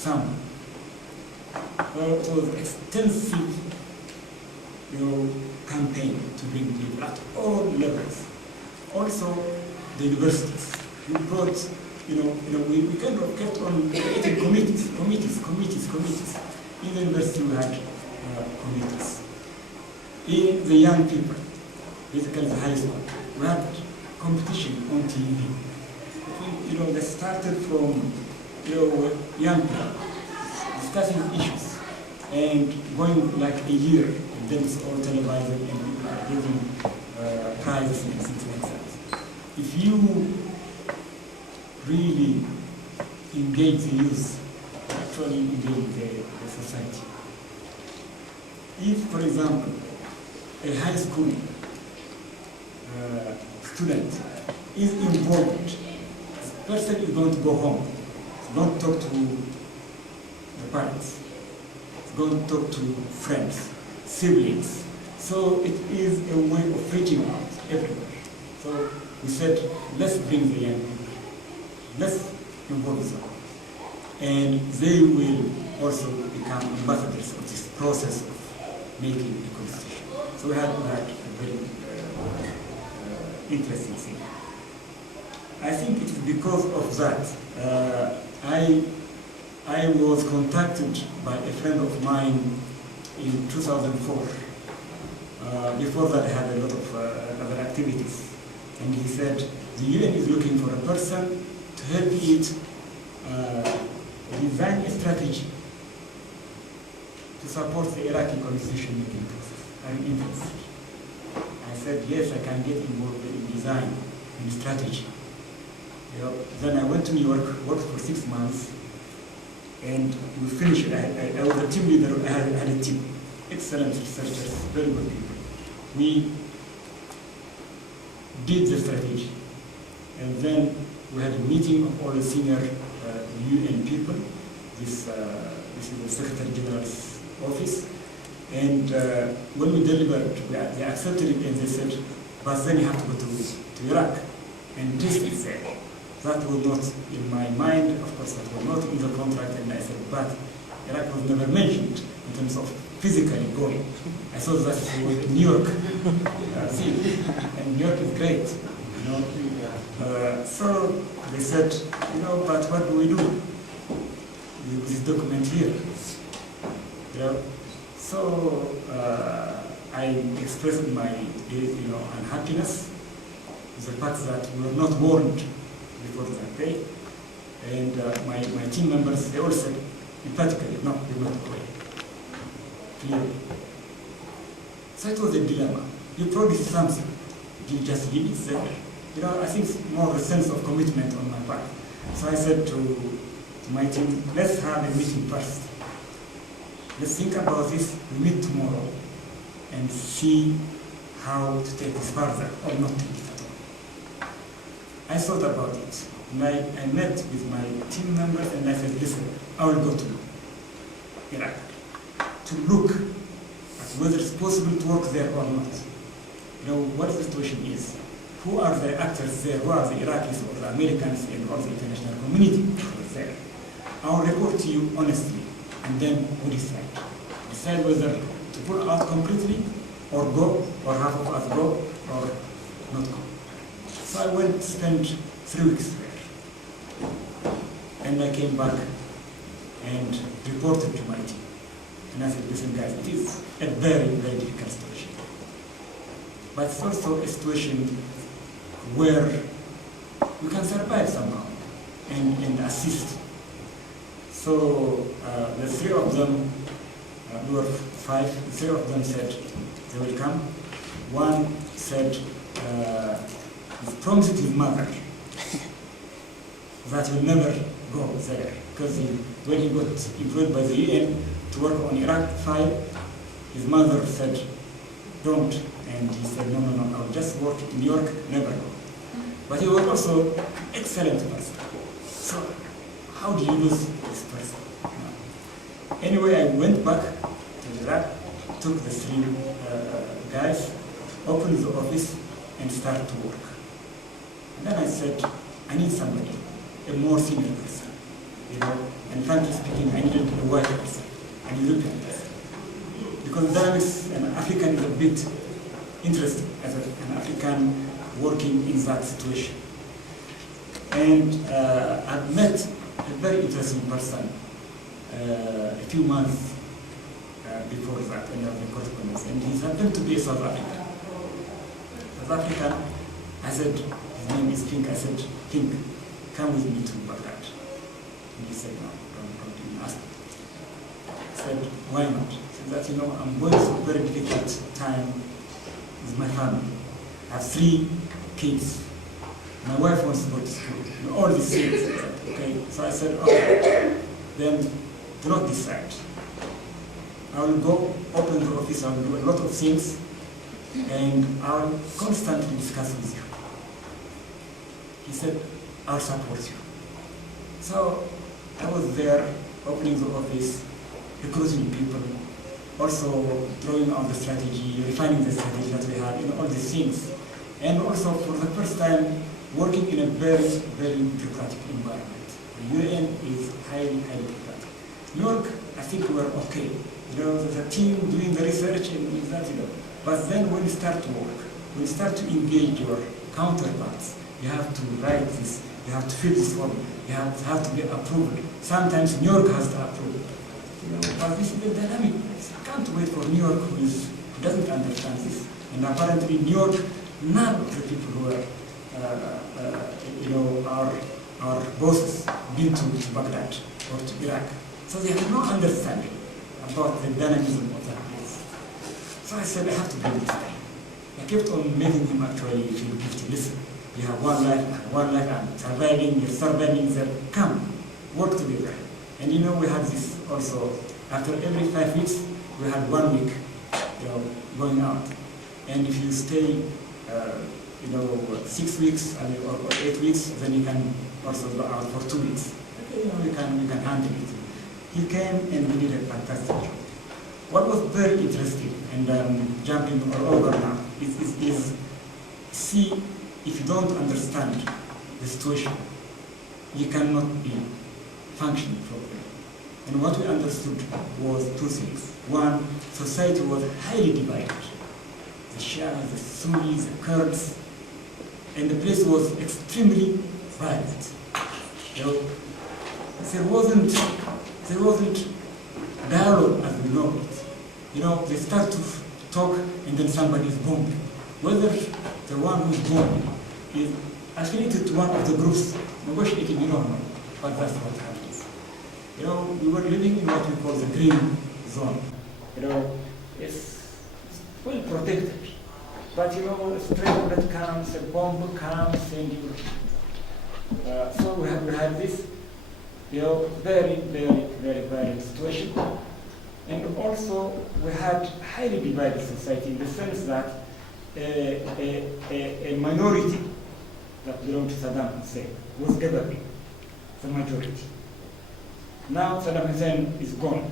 summer. It was extensive, campaign to bring people at all levels. Also, the universities. We brought, we kind of kept on creating committees. In the university, we had committees. In the young people, basically the high school, we had competition on TV. They started from, young people discussing issues and going like a year, and then it's all televised and people are giving prizes and things like that. If you really engage the youth, actually engage the society. If, for example, a high school student is involved, the person is going to go home, is going to talk to the parents, is going to talk to friends, siblings. So it is a way of reaching out everywhere. So we said, let's bring the young people, let's involve them, and they will also become ambassadors of this process of making a constitution. So we had a very interesting thing. I think it's because of that. I was contacted by a friend of mine in 2004. Before that, I had a lot of other activities. And he said, the UN is looking for a person to help it design a strategy to support the Iraqi constitution making process. I'm interested. I said, yes, I can get involved in design and strategy. Then I went to New York, worked for 6 months, and we finished it. I was a team leader. I had a team, excellent researchers, very good people. We did the strategy, and then we had a meeting of all the senior UN people. This is the Secretary General's office, and when we delivered, they accepted it, and they said, but then you have to go to Iraq, and this is there. That was not in my mind, of course, that was not in the contract, and I said, but Iraq was never mentioned in terms of physically going. I thought that was New York, and New York is great, So they said, but what do we do with this document here? So I expressed my, unhappiness with the fact that we were not warned before that day, and my team members, they all said emphatically, no, we're not going. Clearly. So it was a dilemma. You promised something, you just leave it there. I think it's more a sense of commitment on my part. So I said to my team, let's have a meeting first. Let's think about this, we meet tomorrow, and see how to take this further, or not take it at all. I thought about it, and I met with my team members, and I said, listen, I will go to Iraq to look at whether it's possible to work there or not. What the situation is. Who are the actors there? Who are the Iraqis or the Americans and all the international community there? I will report to you honestly, and then we decide. Decide whether to pull out completely, or go, or half of us go, or not go. So I went, spent 3 weeks there. And I came back and reported to my team. And I said, listen guys, it is a very, very difficult situation. But it's also a situation where we can survive somehow and assist. So the 3 of them, we were 5, the 3 of them said they will come. One said he promised his mother that he will never go there, because when he got employed by the UN to work on Iraq file, his mother said, don't. And he said, no, I'll just work in New York, never go. But he was also an excellent person. So how do you lose this person? No. Anyway, I went back to Iraq, took the 3 guys, opened the office, and started to work. And then I said, I need somebody, a more senior person, And frankly speaking, I needed a white person, an European person. Because dynamics, an African is a bit interesting as an African working in that situation. And I've met a very interesting person a few months before that, and of the correspondence, and he happened to be a South African. South African, I said, his name is Pink, I said, Pink, come with me to Baghdad. And he said, no, don't even ask me. I said, why not? He said that, I'm going through a very difficult time with my family. I have 3 kids. My wife wants to go to school. All these things. Okay, so I said, okay, then do not decide. I will go open the office, I will do a lot of things, and I will constantly discuss with you. He said, I'll support you. So I was there, opening the office, recruiting people, also drawing out the strategy, refining the strategy that we had, all these things. And also, for the first time, working in a very, very bureaucratic environment. The UN is highly, highly bureaucratic. New York, I think we were okay. There's a team doing the research and that, But then when you start to work, when you start to engage your counterparts, you have to write this, you have to fill this form, you have to get approved. Sometimes New York has to approve. But this is a dynamic place. You can't wait for New York who doesn't understand this. And apparently New York, none of the people who are our bosses been to Baghdad or to Iraq. So they have no understanding about the dynamism of that place. So I said, I have to bring this guy. I kept on making him actually feel guilty. Listen, you have one life, I have one life, I'm surviving, you're surviving, he said, come, work together. And we had this also, after every 5 weeks, we had 1 week, going out. And if you stay 6 weeks or 8 weeks, then you can also go out for 2 weeks. Okay, you can handle it. He came and we did a fantastic job. What was very interesting, and jumping all over now, is see, if you don't understand the situation, you cannot be functioning properly. And what we understood was 2 things. One, society was highly divided. The Shias, the Sunnis, the Kurds, and the place was extremely violent. There wasn't dialogue as we know it. They start to talk and then somebody is bombed. Whether the one who's bombed is affiliated to one of the groups negotiating, we don't know. But that's what happens. We were living in what we call the green zone. It's well protected. But a stray bullet comes, a bomb comes, and so we had this, very, very, very violent situation. And also we had highly divided society in the sense that a minority that belonged to Saddam Hussein was governing the majority. Now Saddam Hussein is gone.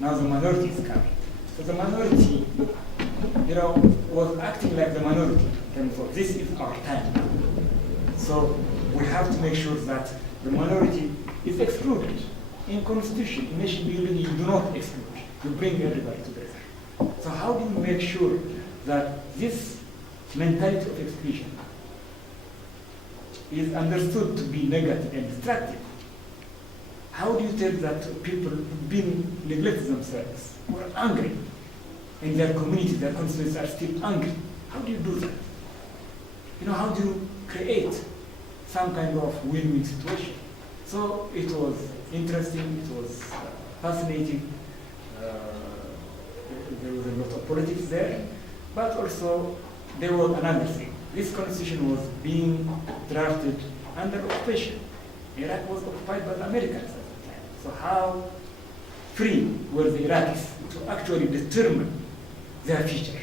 Now the minority is coming. So the minority, was acting like the minority in terms of this is our time. So we have to make sure that the minority is excluded. In constitution, in nation building, you do not exclude. You bring everybody together. So how do you make sure that this mentality of exclusion is understood to be negative and destructive? How do you tell that people who've been neglected themselves, who are angry, in their community, their constituents are still angry? How do you do that? How do you create some kind of win-win situation? So it was interesting, it was fascinating. There was a lot of politics there, but also there was another thing. This constitution was being drafted under occupation. Iraq was occupied by the Americans at the time. So how free were the Iraqis to actually determine their future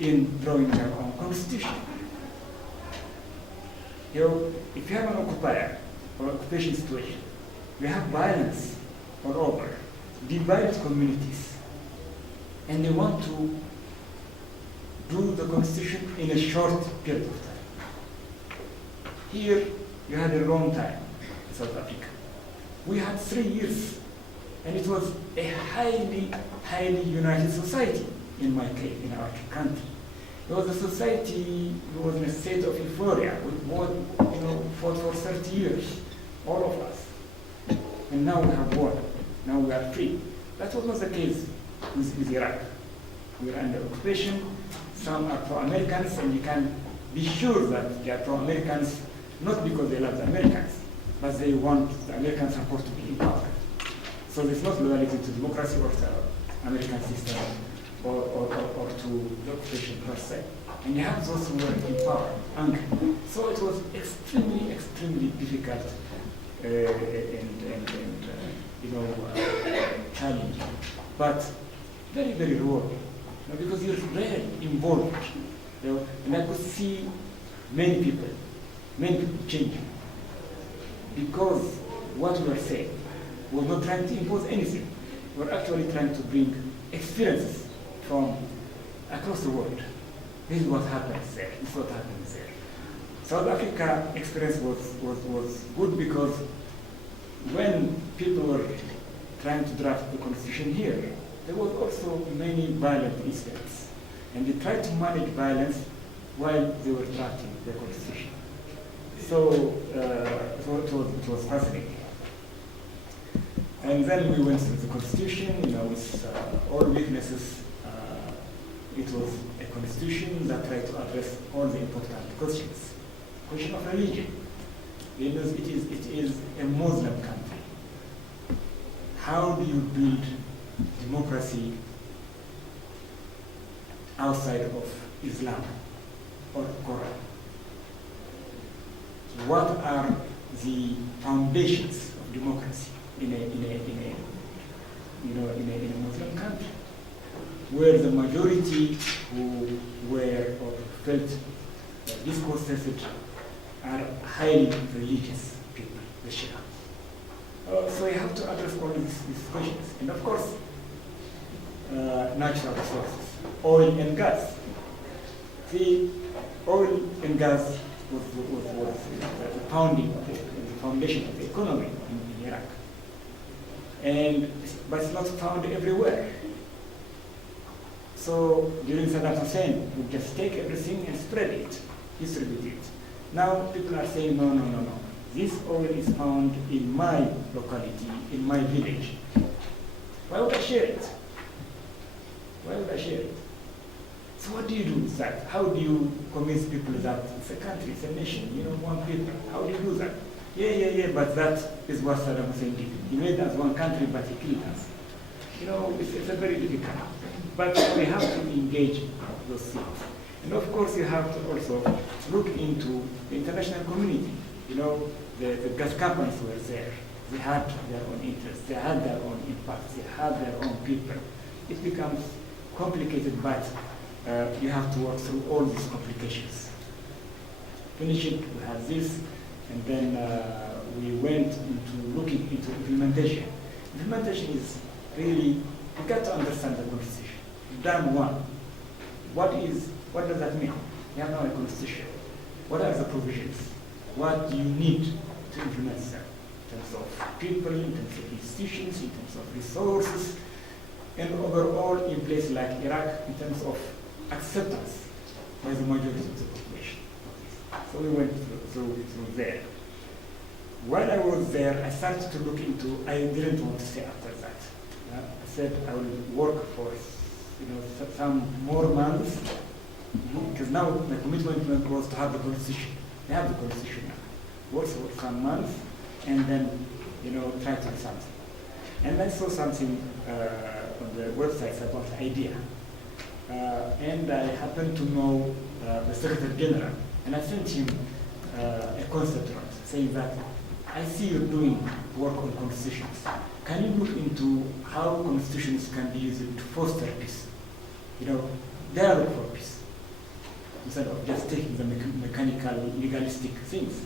in drawing their own constitution? If you have an occupier or occupation situation, you have violence all over, divided communities, and they want to do the constitution in a short period of time. Here, you had a long time in South Africa. We had 3 years, and it was a highly united society in our country. It was a society who was in a state of euphoria with more, fought for 30 years, all of us. And now we have won. Now we are free. That was not the case with Iraq. We were under occupation. Some are pro-Americans, and you can be sure that they are pro-Americans not because they love the Americans, but they want the American support to be in power. So there's not loyalty to democracy or the American system or to the occupation per se. And you have those who were in power, angry. So it was extremely difficult challenging, but very rewarding, because you're very involved. And I could see many people changing, because what we were saying was not trying to impose anything. We were actually trying to bring experiences from across the world. This is what happens there. This is what happens there. South Africa experience was good because when people were trying to draft the constitution here, there was also many violent incidents. And they tried to manage violence while they were drafting the constitution. So it was fascinating. And then we went through the constitution, with all weaknesses. It was a constitution that tried to address all the important questions. Question of religion. Because it is a Muslim country. How do you build democracy outside of Islam or Quran? What are the foundations of democracy in a Muslim country, where the majority who were or felt discontented are highly religious people, the Shia. So you have to address all these questions. And of course, natural resources, oil and gas. The oil and gas was the foundation of the economy in Iraq. But it's not found everywhere. So during Saddam Hussein, we just take everything and spread it, distribute it. Now people are saying, no. This oil is found in my locality, in my village. Why would I share it? So what do you do with that? How do you convince people that it's a country, it's a nation, one people? How do you do that? Yeah, but that is what Saddam Hussein did. He made us one country, but he killed us. It's a very difficult. But we have to engage those things. And of course, you have to also look into the international community. The gas companies were there. They had their own interests. They had their own impacts. They had their own people. It becomes complicated, but you have to work through all these complications. Finish it, we have this, and then we went into looking into implementation. Implementation is really, you got to understand the constitution. You've done one. What does that mean? You have now a constitution. What are the provisions? What do you need to implement them? In terms of people, in terms of institutions, in terms of resources, and overall in places like Iraq, in terms of acceptance by the majority of the population. So we went through there. While I was there, I started to look into, I didn't want to stay after that. I said I will work for some more months, because now my commitment was to have the constitution. I have the constitution now. Work for some months, and then try to do something. And I saw something on the websites about IDEA. And I happened to know the Secretary General, and I sent him a concept note saying that I see you're doing work on constitutions. Can you look into how constitutions can be used to foster peace? Dialogue for peace, instead of just taking the mechanical, legalistic things.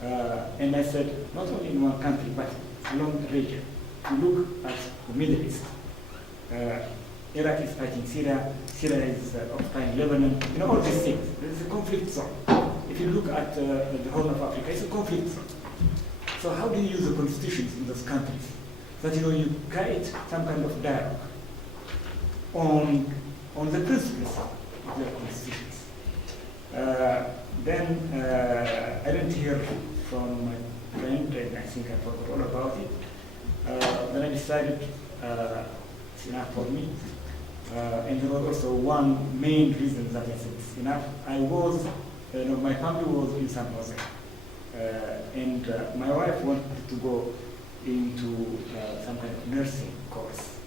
And I said, not only in one country, but along the region. If you look at the Middle East, Iraq is fighting Syria, Syria is occupying Lebanon, all these things. There is a conflict zone. If you look at the Horn of Africa, it's a conflict zone. So how do you use the constitutions in those countries? That you create some kind of dialogue on the principles of their constitutions. Then I didn't hear from my friend, and I think I forgot all about it. Then I decided it's enough for me. And there was also one main reason that I said it's enough. I was, my family was in San Jose, and my wife wanted to go into some kind of nursing course.